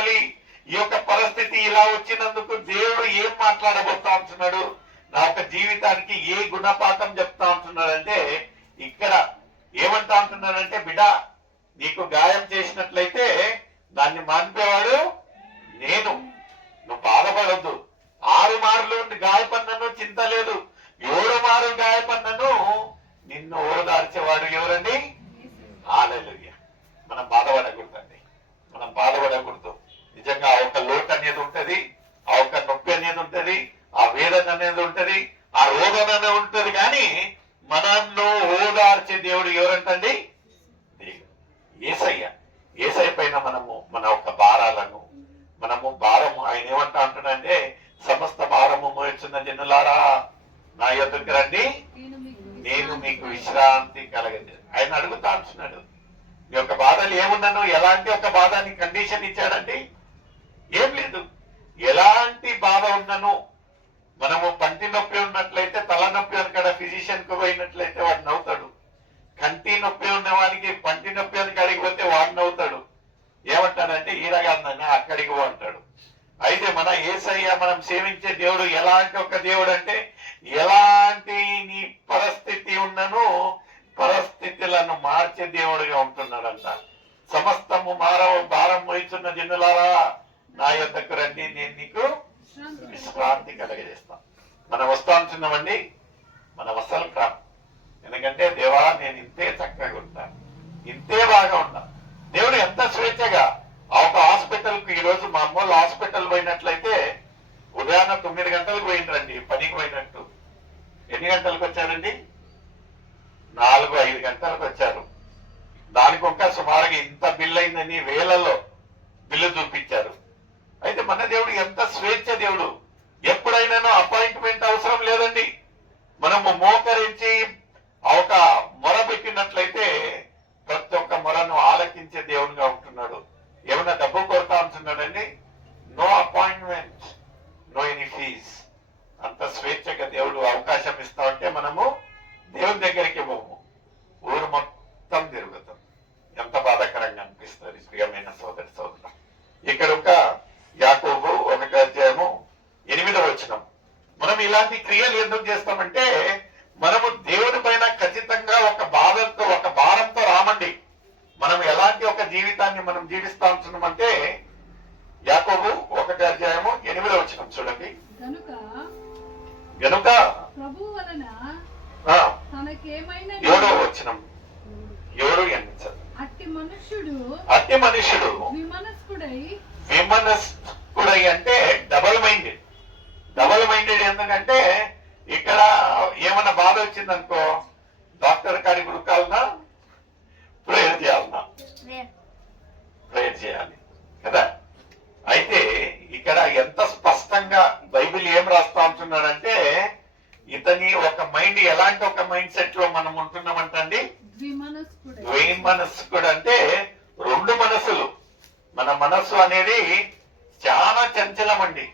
ఉండాలి, ఈ యొక్క పరిస్థితి ఇలా వచ్చినందుకు దేవుడు ఏం మాట్లాడబోతా ఉంటున్నాడు, నా యొక్క జీవితానికి ఏ గుణపాఠం చెప్తా ఉంటున్నాడంటే, ఇక్కడ ఏమంటా ఉంటున్నాడంటే, బిడ్డ నీకు గాయం చేసినట్లయితే దాన్ని మాన్పేవాడు నేను, నువ్వు బాధపడద్దు. 6 మార్లు గాయపడినను చింత లేదు, 7 మార్లు గాయపడినను నిన్ను ఓదార్చేవాడు ఎవరండి? హల్లెలూయా. మనం బాధపడకూడదండి, మనం బాధపడకూడదు. నిజంగా ఆ ఒక లోటు అనేది ఉంటది, ఆ ఒక నొప్పి అనేది ఉంటది, ఆ వేదన అనేది ఉంటది, ఆ రోగం అనేది ఉంటది. కానీ మనను ఓదార్చే దేవుడు ఎవరంటండి? యేసయ్య. యేసయ్య పైన మనము మన యొక్క భారాలను, మనము భారము, ఆయన ఏమంటా అంటున్నాడంటే, సమస్త భారము మోయుచున్న జనులారా నా యొద్దకు రండి, నేను మీకు విశ్రాంతి కలగదు. ఆయన అడుగుతా అంటున్నాడు, మీ యొక్క బాధలు ఏమున్నాను, ఎలాంటి ఒక బాధని కండిషన్ ఇచ్చాడండి? ఏం లేదు. ఎలాంటి బాధ ఉన్నను, మనము పంటి నొప్పి ఉన్నట్లయితే, తలనొప్పి అని కదా ఫిజిషియన్ కు పోయినట్లయితే వాడు నవ్వుతాడు. కంటి నొప్పి ఉన్న వానికి పంటి నొప్పి అని అడిగి పోతే వాడు నవ్వుతాడు. ఏమంటాడంటే, ఈరగాందని అక్కడికి పో అంటాడు. అయితే మన యేసయ్య, మనం సేవించే దేవుడు ఎలాంటి ఒక దేవుడు అంటే, ఎలాంటి నీ పరిస్థితి ఉన్నను పరిస్థితులను మార్చే దేవుడుగా ఉంటున్నాడంట. సమస్తము భారం మోయిచున్న జనులారా నా యొద్దకు రండి, నేను నీకు విశ్రాంతి కలగజేస్తాను. మనం వస్తా ఉంటున్నామండి, మనం అస్సలు కాదు. ఎందుకంటే దేవా నేను ఇంతే చక్కగా ఉంటాను, ఇంతే బాగా ఉన్నా. దేవుడు ఎంత స్వేచ్ఛగా ఆ ఒక హాస్పిటల్ కు, ఈ రోజు మా అమ్మోళ్ళు హాస్పిటల్ పోయినట్లయితే ఉదయాన్నే 9 గంటలకు పోయినరండి, పనికి పోయినట్టు. ఎన్ని గంటలకు వచ్చారండి? 4-5 గంటలకు వచ్చారు. దానికి ఒక సుమారుగా ఇంత బిల్లు అయిందని వేలలో బిల్లు చూపించారు. అయితే మన దేవుడు ఎంత స్వేచ్ఛ దేవుడు. ఎప్పుడైనా అపాయింట్మెంట్ అవసరం లేదండి. మనము మోకరించి ఒక మొర పెట్టినట్లయితే ప్రతి ఒక్క మొరను ఆలకించే దేవునిగా ఉంటున్నాడు. ఏమన్నా డబ్బు కొడతా ఉంటున్నాడండి? No appointment, no any fees. అంత స్వేచ్ఛగా దేవుడు అవకాశం ఇస్తా ఉంటే మనము దేవుని దగ్గరికి పోము, ఊరు మొత్తం తిరుగుతాం. ఎంత బాధాకరంగా అనిపిస్తుంది ప్రియమైన సోదరి సోదరుల. ఇక్కడ ఒక యాకోబు 1:8 మనం ఇలాంటి క్రియలు ఎందుకు చేస్తామంటే, మనము దేవుని పైన ఖచ్చితంగా ఒక బాధతో, ఒక భారంతో రామండి. మనం ఎలాంటి ఒక జీవితాన్ని మనం జీవిస్తా ఉంటున్నామంటే, యాకోబు 1:8 చూడండి. గనుక ప్రభువు వలన తనకేమైనా 7 అట్టి మనుష్యుడు విమనస్కుడై అంటే డబల్ మైండెడ్. ఎందుకంటే ఇక్కడ ఏమన్నా బాధ వచ్చిందనుకో, డాక్టర్ కాడికి ఉడకాలన్నా, ప్రేయర్ చేయాలి కదా. అయితే ఇక్కడ ఎంత స్పష్టంగా బైబిల్ ఏం రాస్తా ఉంటున్నాడంటే, ఇతని ఒక మైండ్ ఎలాంటి ఒక మైండ్ సెట్ లో మనం ఉంటున్నామంటండి, ద్వైమనస్కుడు. అంటే 2 మనసులు. మన మనస్సు అనేది చాలా చంచలం అండి.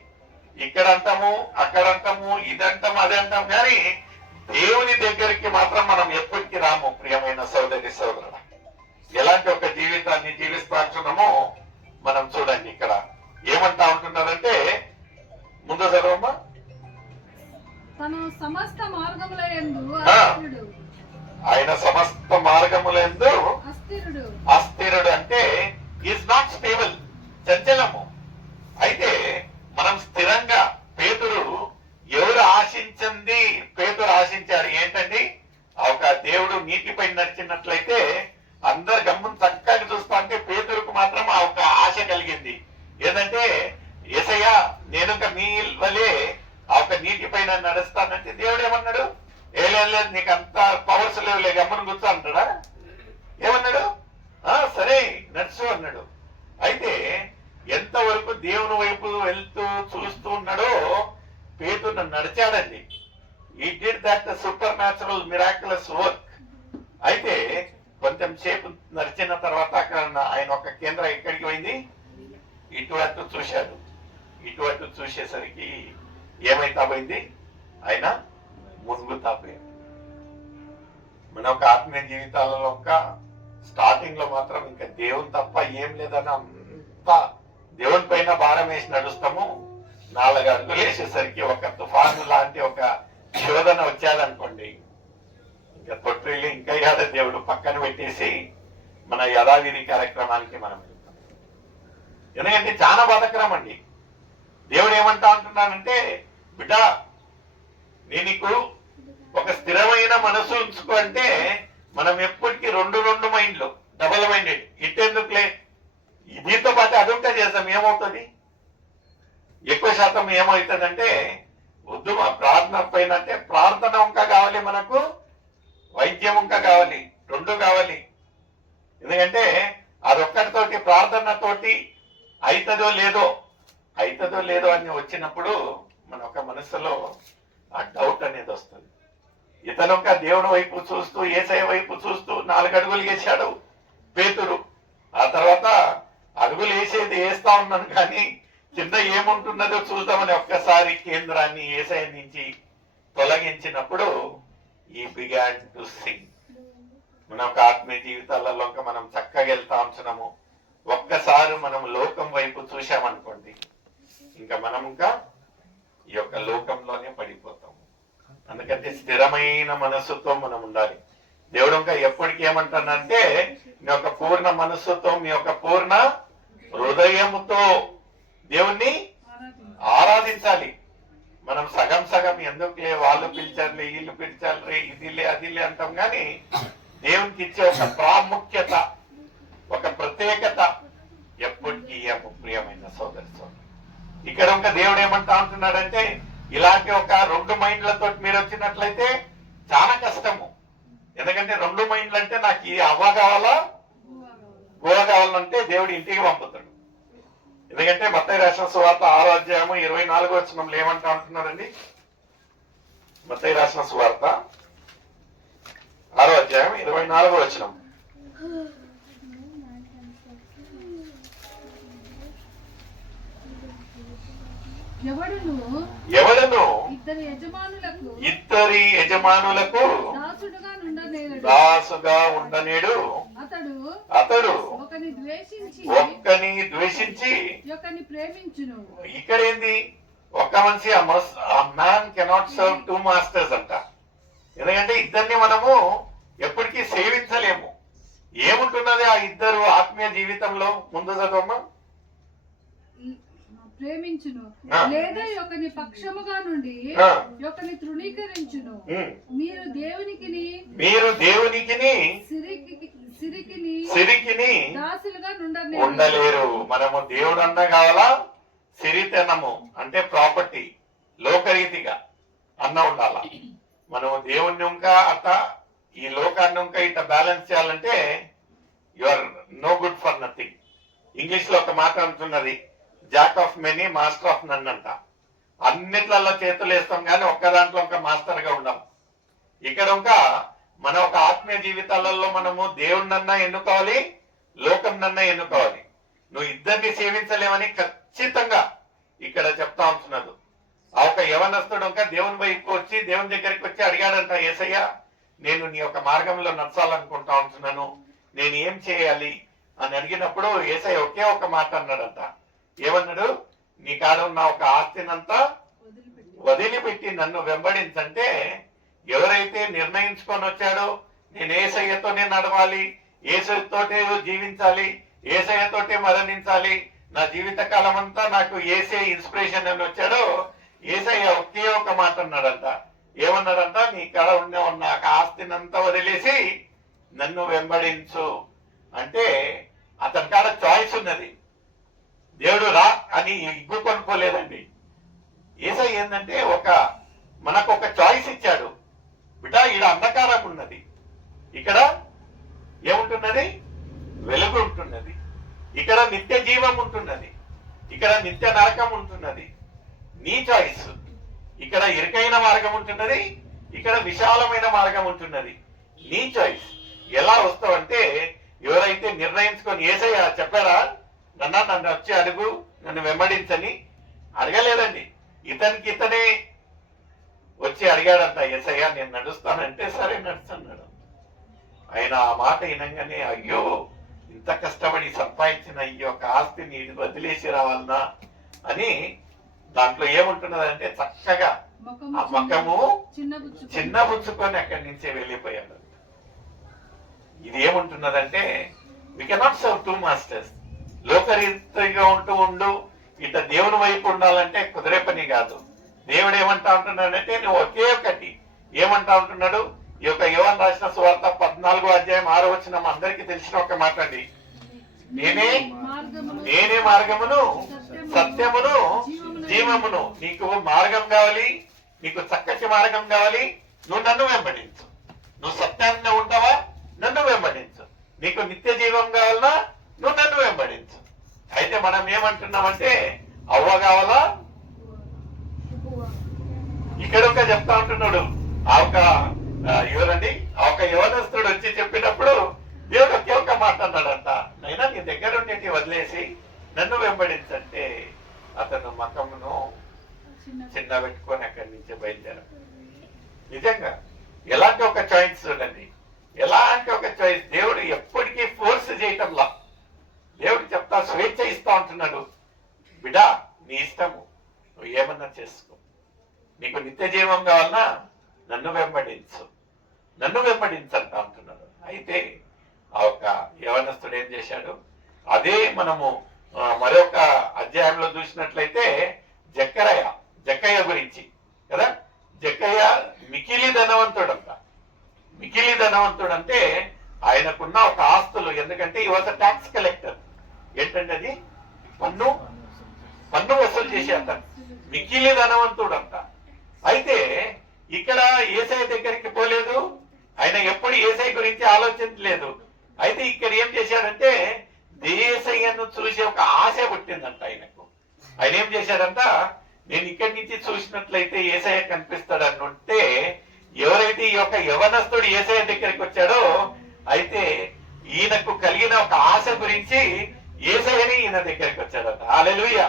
ఇక్కడ అంటాము, అక్కడ అంటాము, ఇదంటాము, అది అంటాం, కానీ దేవుని దగ్గరికి మాత్రం మనం ఎప్పటికీ రాము. ప్రియమైన సోదరి సోదరుడు, ఎలాంటి ఒక జీవితాన్ని జీవిస్తా ఉంటున్నామో మనం చూడండి. ఇక్కడ ఏమంటా ఉంటున్నారంటే, ముందు చదవమ్మా. ఆయన సమస్త మార్గములందు అస్థిరుడు. అంటే ఈజ్ నాట్ స్టేబుల్, చంచలము. అయితే మనం స్థిరంగా, పేతురు ఎవరు ఆశించింది, పేతురు ఆశించారు ఏంటండి, ఒక దేవుడు నీటిపై నడిచినట్లయితే అందరు గమ్మును చక్కగా చూస్తా అంటే, పేతురుకు మాత్రం ఆ ఒక ఆశ కలిగింది. ఏంటంటే, యేసయ్య నేను మీ వలే ఆ ఒక నీటి పైన నడుస్తానంటే, దేవుడు ఏమన్నాడు, లేదు నీకు అంత పవర్స్ లేవులే, గమ్మును కూర్చో అంటాడా? ఏమన్నాడు? సరే నడుచు అన్నాడు. అయితే ఎంతవరకు దేవుని వైపు వెళ్తూ చూస్తూ ఉన్నాడో పేతురు నడిచాడండి. ఈ did that super natural miraculous work. అయితే కొంచెం సేపు నడిచిన తర్వాత అక్కడ ఆయన ఒక కేంద్రం ఎక్కడికి పోయింది, ఇటు చూశాడు. ఇటు చూసేసరికి ఏమైతా పోయింది, ఆయన మునుగుతా పోయింది. మన ఒక ఆత్మీయ జీవితాలలో ఒక స్టార్టింగ్ లో మాత్రం ఇంకా దేవుని తప్ప ఏం లేదని అంత దేవుని పైన భారం వేసి నడుస్తాము. 4 అడుగులు వేసేసరికి ఒక తుఫాను లాంటి ఒక శోధన వచ్చాదనుకోండి, ఇంకా తొట్టిల్లి ఇంకా యాద దేవుడు పక్కన పెట్టేసి మన యథావిధి కార్యక్రమానికి మనం వెళ్తాం. ఎందుకంటే చాలా బాధకరం అండి. దేవుడు ఏమంటా అంటున్నానంటే, బిడ్డ నేను నీకు ఒక స్థిరమైన మనసు ఉంచుకో అంటే, మనం ఎప్పటికీ రెండు మైండ్లు, డబల్ మైండెడ్. ఇట్టెందుకులే, దీంతో పాటు అదొక చేస్తాం, ఏమవుతుంది? ఎక్కువ శాతం ఏమవుతుందంటే, వద్దు మా ప్రార్థన పైన అంటే, ప్రార్థన ఇంకా కావాలి మనకు, వైద్యం ఇంకా కావాలి, రెండు కావాలి. ఎందుకంటే అదొక్కటితోటి, ప్రార్థనతోటి అవుతుందో లేదో అని వచ్చినప్పుడు మన ఒక మనసులో ఆ డౌట్ అనేది వస్తుంది. ఇతను ఒక దేవుడి వైపు చూస్తూ, యేసయ్య వైపు చూస్తూ 4 అడుగులు వేసాడు పేతురు. ఆ తర్వాత అడుగులు వేస్తా ఉన్నాను కానీ కింద ఏముంటున్నదో చూద్దామని ఒక్కసారి కేంద్రాన్ని యేసయ్య నుంచి తొలగించినప్పుడు ఈ బిగాన్ టు సింగ్. మన ఒక ఆత్మీయ జీవితాలలో మనం చక్కగా వెళ్తా ఉంటున్నాము. ఒక్కసారి మనం లోకం వైపు చూసామనుకోండి, ఇంకా మనం ఇంకా ఈ యొక్క లోకంలోనే పడిపోతాము. అందుకంటే స్థిరమైన మనస్సుతో మనం ఉండాలి. దేవుడు ఇంకా ఎప్పటికీ ఏమంటానంటే, మీ యొక్క పూర్ణ మనస్సుతో, మీ యొక్క పూర్ణ హృదయముతో దేవుణ్ణి ఆరాధించాలి. మనం సగం ఎందుకులే, వాళ్ళు పిలిచారులే, వీళ్ళు పిలిచారులే, ఇదిలే అదిలే అంటాం. కానీ దేవునికి ఇచ్చే ఒక ప్రాముఖ్యత, ఒక ప్రత్యేకత ఎప్పటికీ ప్రియమైన సోదరి. ఇక్కడ ఒక దేవుడు ఏమంటా అంటున్నాడంటే, ఇలాంటి ఒక 2 మైండ్లతో మీరు వచ్చినట్లయితే చాలా కష్టము. ఎందుకంటే 2 మైండ్లు అంటే, నాకు ఈ అవ్వ కావాలా గోవ కావాలంటే దేవుడు ఇంటికి పంపుతాడు. ఎందుకంటే మత్తయి రాసిన సువార్త 6వ అధ్యాయము 24వ వచనంలో ఏమంటా అంటున్నారండి? మత్తయి రాసిన సువార్త 6వ అధ్యాయం 24వ వచనం. ఎవడను ఇద్దరి యజమానులకు దాసుగా ఉండనేడు, అతడు ఒక్కని ద్వేషించి ప్రేమించును. ఇక్కడ ఏంది? ఒక్క మనిషి, మ్యాన్ కెనాట్ సర్వ్ 2 మాస్టర్స్ అంట. ఎందుకంటే ఇద్దరిని మనము ఎప్పటికీ సేవించలేము. ఏముంటున్నది ఆ ఇద్దరు ఆత్మీయ జీవితంలో? ముందు చదవమ్మా. ప్రేమించును, లేదా ఒకని పక్షముగా నుండి ఒకని తృణీకరించును. మీరు దేవునికి సిరికిని దాసులుగా ఉండలేరు. మనము దేవుడు అన్న కావాలా, సిరితనము అంటే ప్రాపర్టీ, లోకరీతిగా అన్న ఉండాలా. మనము దేవుణ్ణి ఇంకా అట్ట, ఈ లోకాన్ని ఇంకా ఇట్లా బ్యాలెన్స్ చేయాలంటే you are no good for nothing. English లో ఒక మాట అంటున్నది, jack of many master of none అంట. అన్నిట్లలో చేతులు వేస్తాం కానీ ఒక్క దాంట్లో ఒక మాస్టర్ గా ఉండం. ఇక్కడ ఇంకా మన ఒక ఆత్మీయ జీవితాలలో మనము దేవుణ్ణన్నా ఎన్నుకోవాలి, లోకం నన్నా ఎన్నుకోవాలి. నువ్వు ఇద్దరిని సేవించలేమని ఖచ్చితంగా ఇక్కడ చెప్తా ఉంటున్నారు. ఆ ఒక యవనస్తుడు ఇంకా దేవుని వైపు వచ్చి, దేవుని దగ్గరికి వచ్చి అడిగాడంట, యేసయ్య నేను నీ యొక్క మార్గంలో నడచాలనుకుంటా ఉంటున్నాను, నేను ఏం చేయాలి అని అడిగినప్పుడు యేసయ్య ఒకే ఒక మాట అన్నాడంట. ఏమన్నాడు? నీ కాడ ఉన్న ఒక ఆస్తినంతా వదిలిపెట్టి నన్ను వెంబడించంటే, ఎవరైతే నిర్ణయించుకొని వచ్చాడో నేను యేసయ్యతోనే నడవాలి, యేసయ్యతోటే జీవించాలి, యేసయ్యతోటే మరణించాలి, నా జీవిత కాలం అంతా నాకు యేసే ఇన్స్పిరేషన్ అని వచ్చాడో, యేసయ్య ఒకే ఒక మాట అన్నాడంట. ఏమన్నాడంట? నీ కాడ ఉన్న ఆస్తినంతా వదిలేసి నన్ను వెంబడించు అంటే. అతని కాడ చాయిస్ ఉన్నది. దేవుడు రా అని ఇగ్గు కొనుక్కోలేదండి. యేసయ్య ఏంటంటే మనకు ఒక చాయిస్ ఇచ్చాడు. బిడ్డ, ఈడ అంధకారం ఉన్నది, ఇక్కడ ఏముంటున్నది? వెలుగు ఉంటున్నది. ఇక్కడ నిత్య జీవం ఉంటున్నది, ఇక్కడ నిత్య నరకం ఉంటున్నది. నీ చాయిస్. ఇక్కడ ఇరుకైన మార్గం ఉంటున్నది, ఇక్కడ విశాలమైన మార్గం ఉంటున్నది. నీ చాయిస్. ఎలా వస్తావంటే, ఎవరైతే నిర్ణయించుకొని, యేసయ్య చెప్పారా నన్ను వచ్చి అడుగు, నన్ను వెంబడించని అడగలేదండి. ఇతనే వచ్చి అడిగాడంట, యేసయ్య నేను నడుస్తానంటే సరే నడుస్తున్నాడు. ఆయన ఆ మాట వినంగానే, అయ్యో ఇంత కష్టపడి సంపాదించిన ఈ యొక్క ఆస్తిని వదిలేసి రావాలనా అని దాంట్లో ఏముంటున్నదంటే చక్కగా ఆ ముఖము చిన్నబుచ్చుకొని అక్కడి నుంచే వెళ్ళిపోయాడు. ఇది ఏముంటున్నదంటే we cannot serve two masters. లోకరీతిగా ఉంటూ ఇట్లా దేవుని వైపు ఉండాలంటే కుదిరే పని కాదు. దేవుడు ఏమంటా ఉంటున్నాడంటే నువ్వు ఒకే ఒకటి ఏమంటా ఉంటున్నాడు. ఈ యొక్క యోహాను రాసిన సువార్త 14వ అధ్యాయం 6వ వచనం అందరికీ తెలిసిన ఒక మాట అండి. నేనే మార్గమును సత్యమును జీవమును. నీకు మార్గం కావాలి, నీకు చక్కటి మార్గం కావాలి, నువ్వు నన్ను వెంబడించు. నువ్వు సత్యాన్ని ఉంటావా, నన్ను వెంబడించు. నీకు నిత్య జీవం కావాలన్నా నువ్వు నన్ను వెంబడించు. అయితే మనం ఏమంటున్నామంటే అవ్వ కావాలా, ఇక్కడ ఒక చెప్తా ఉంటున్నాడు. ఆ ఒక ఎవరండి, ఆ ఒక యవనస్తుడు వచ్చి చెప్పినప్పుడు దేవుడు ఒకే ఒక మాట అన్నాడంట, నైనా నీ దగ్గర ఉండేటి వదిలేసి నన్ను వెంబడించంటే అతను మతమును చిన్న పెట్టుకొని అక్కడి నుంచి బయలుదేరాడు. నిజంగా ఎలాంటి ఒక చాయిస్ చూడండి, ఎలాంటి ఒక చాయిస్. దేవుడు ఎప్పటికీ ఫోర్స్ చేయటంలా, దేవుడు చెప్తా స్వేచ్ఛ ఇస్తా ఉంటున్నాడు. బిడా నీ ఇష్టము, నువ్వు ఏమన్నా చేసుకో. నీకు నిత్య జీవం కావాలన్నా నన్ను వెంబడించు, నన్ను వెంబడించంటా ఉంటున్నాడు. అయితే ఆ ఒక యవనస్తుడు ఏం చేశాడు, అదే మనము మరొక అధ్యాయంలో చూసినట్లయితే జక్కయ్య గురించి కదా. జక్కయ్య మికిలి ధనవంతుడంట. మికిలి ధనవంతుడు అంటే ఆయనకున్న ఒక ఆస్తులు, ఎందుకంటే ఈ వాజ్ ట్యాక్స్ కలెక్టర్. ఏంటంటే అది పన్ను వసూలు చేసే అతను మికిలి ధనవంతుడంట. అయితే ఇక్కడ యేసయ్య దగ్గరికి పోలేదు, ఆయన ఎప్పుడు యేసయ్య గురించి ఆలోచించలేదు. అయితే ఇక్కడ ఏం చేశాడంటే యేసయ్యను చూసే ఒక ఆశ పుట్టిందంట ఆయనకు. ఆయన ఏం చేశాడంట, నేను ఇక్కడి నుంచి చూసినట్లయితే యేసయ్య కనిపిస్తాడనుంటే, ఎవరైతే ఈ యొక్క యవనస్తుడు యేసయ్య దగ్గరికి వచ్చాడో అయితే ఈయనకు కలిగిన ఒక ఆశ గురించి యేసయ్యని ఈయన దగ్గరికి వచ్చాడట. హల్లెలూయా,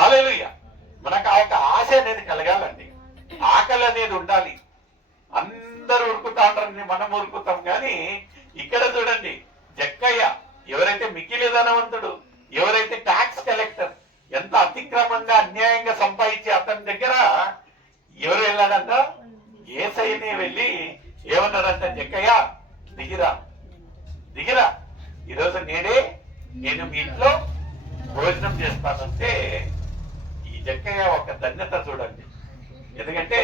హల్లెలూయా. మనకు ఆ ఒక ఆశ అనేది కలగాలండి, ఆకలి అనేది ఉండాలి. అందరూ ఉరుకుతా ఉంటారని మనం ఉరుకుతాం, కానీ ఇక్కడ చూడండి జక్కయ్య ఎవరైతే మికిలి ధనవంతుడు, ఎవరైతే ట్యాక్స్ కలెక్టర్, ఎంత అతిక్రమంగా అన్యాయంగా సంపాదించి అతని దగ్గర ఎవరు వెళ్ళాడంట, యేసయ్యనే వెళ్ళి ఏమన్నాడంట, జక్కయ్య దిగిరా దిగిరా, ఈరోజు నేను మీ ఇంట్లో భోజనం చేస్తానంటే ఈ జక్కయ్య ఒక ధన్యత చూడండి. ఎందుకంటే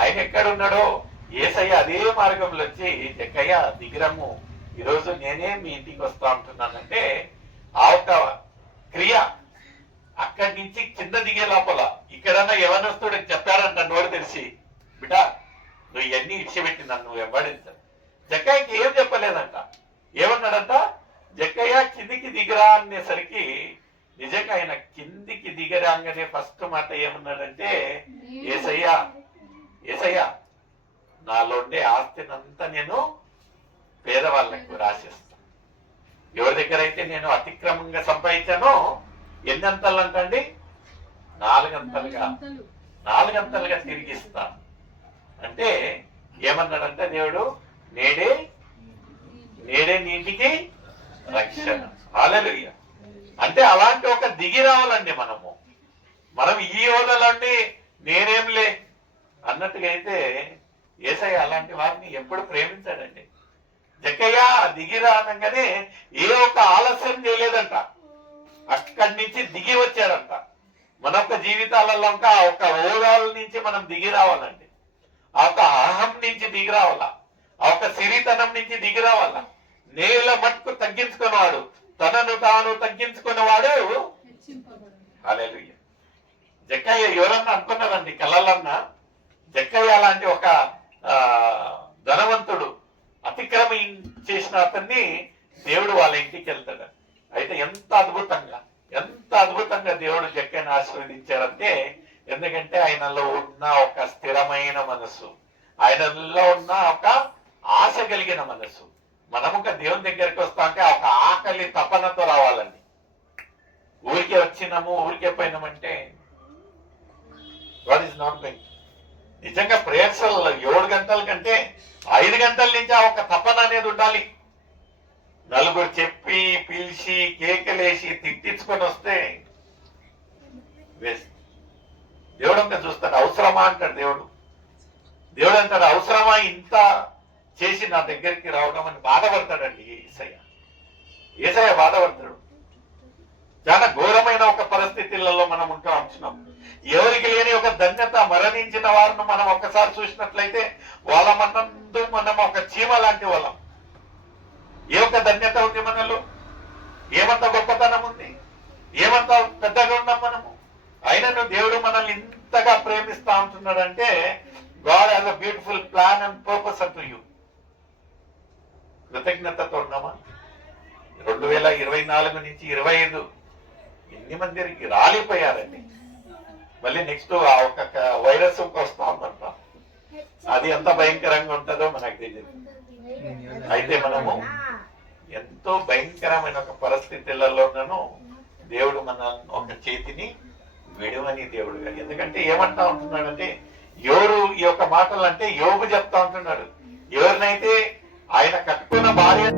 ఆయన ఎక్కడున్నాడో యేసయ్య అదే మార్గంలో వచ్చి జక్కయ్య దిగిరము, ఈరోజు నేనే మీ ఇంటికి వస్తా ఉంటున్నానంటే ఆ ఒక క్రియ అక్కడి నుంచి కింద దిగే లోపల ఇక్కడన్నా యవనస్తుడు చెప్పారంట నోరు తెరిచి, బిడ్డా నువ్వు ఇవన్నీ ఇడిచిపెట్టి నన్ను వెంబడించాను. జక్కయ్యకి ఏం చెప్పలేదంట, ఏమన్నాడంట, జక్కయ్య కిందికి దిగిరా అనేసరికి నిజంగా ఆయన కిందికి దిగరాగానే ఫస్ట్ మాట ఏమన్నాడంటే, యేసయ్య నాలో ఉండే ఆస్తినంతా నేను పేదవాళ్లకు రాసేస్తాను. ఎవరి దగ్గర అయితే నేను అతిక్రమంగా సంపాదించానో ఎన్నంతలు అంటండి, 4 అంతలుగా తిరిగిస్తాను అంటే ఏమన్నాడంటే దేవుడు, నేడే నీ ఇంటికి రక్షణ. హల్లెలూయా. అంటే అలాంటి ఒక దిగి రావాలండి మనం ఈ హోదాలండి నేనేంలే అన్నట్టుగా అయితే యేసయ్య అలాంటి వారిని ఎప్పుడు ప్రేమించాడండి. జక్కయ్య దిగిరా అనగానే ఏ ఒక్క ఆలస్యం చేయలేదంట, అక్కడి నుంచి దిగి వచ్చాడంట. మన యొక్క జీవితాలలో ఆ ఒక హోదాల నుంచి మనం దిగి రావాలండి, ఆ ఒక అహం నుంచి దిగి రావాలా, ఆ ఒక సిరితనం నుంచి దిగి రావాలా. నేల మట్టుకు తగ్గించుకున్నవాడు, తనను తాను తగ్గించుకున్నవాడు. హల్లెలూయా. జక్కయ్య ఎవరన్నా అనుకున్నారండి కలలన్నా, జక్కయ్య అలాంటి ఒక ధనవంతుడు అతిక్రమించేసిన అతన్ని దేవుడు వాళ్ళ ఇంటికి వెళ్తాడు. అయితే ఎంత అద్భుతంగా దేవుడు జక్కయ్యను ఆశీర్వదించారంటే, ఎందుకంటే ఆయనలో ఉన్న ఒక స్థిరమైన మనసు, ఆయనలో ఉన్న ఒక ఆశ కలిగిన మనసు. మనము దేవుని దగ్గరికి వస్తా అంటే ఒక ఆకలి తపనతో రావాలండి. ఊరికే వచ్చినాము ఊరికే పోయినామంటే వాట్ ఈస్ నాట్ గోయింగ్. నిజంగా ప్రేయర్స్ 7 గంటల కంటే 5 గంటల నుంచి ఆ ఒక తపన అనేది ఉండాలి. నలుగురు చెప్పి పిలిచి కేకలేసి తిట్టించుకొని వస్తే వేస్ట్. దేవుడు అంతా చూస్తాడు, అవసరమా అంటాడు దేవుడు. దేవుడు అంటాడు, అవసరమా ఇంత చేసి నా దగ్గరికి రావడం అని బాధపడతాడండి ఏసయ్య బాధపడతాడు. చాలా ఘోరమైన ఒక పరిస్థితులలో మనం ఉంటూ ఉంటున్నాం. ఎవరికి లేని ఒక ధన్యత మరణించిన వారిని మనం ఒక్కసారి చూసినట్లయితే వాళ్ళ మనందు మనం ఒక చీమ లాంటి వాళ్ళం. ఏ ఒక్క ధన్యత ఉంది మనలో, ఏమంత గొప్పతనం ఉంది, ఏమంత పెద్దగా ఉన్నాం మనము. అయినను దేవుడు మనల్ని ఇంతగా ప్రేమిస్తా ఉంటున్నాడంటే God has a beautiful plan and purpose అంటూ యూ. కృతజ్ఞతతో ఉన్నామా? 2024 నుంచి 25 ఎన్ని మంది రాలిపోయారండి. మళ్ళీ నెక్స్ట్ ఆ ఒక వైరస్ వస్తా ఉందంట. అది ఎంత భయంకరంగా ఉంటుందో మనకు తెలియదు. అయితే మనము ఎంతో భయంకరమైన ఒక పరిస్థితులలోనూ దేవుడు మన ఒక చేతిని విడువని దేవుడు గారు. ఎందుకంటే ఏమంటా ఉంటున్నాడంటే, ఎవరు ఈ యొక్క మాటలు అంటే యోబు చెప్తా ఉంటున్నాడు, ఎవరినైతే ఆయన కట్టుకున్న భార్య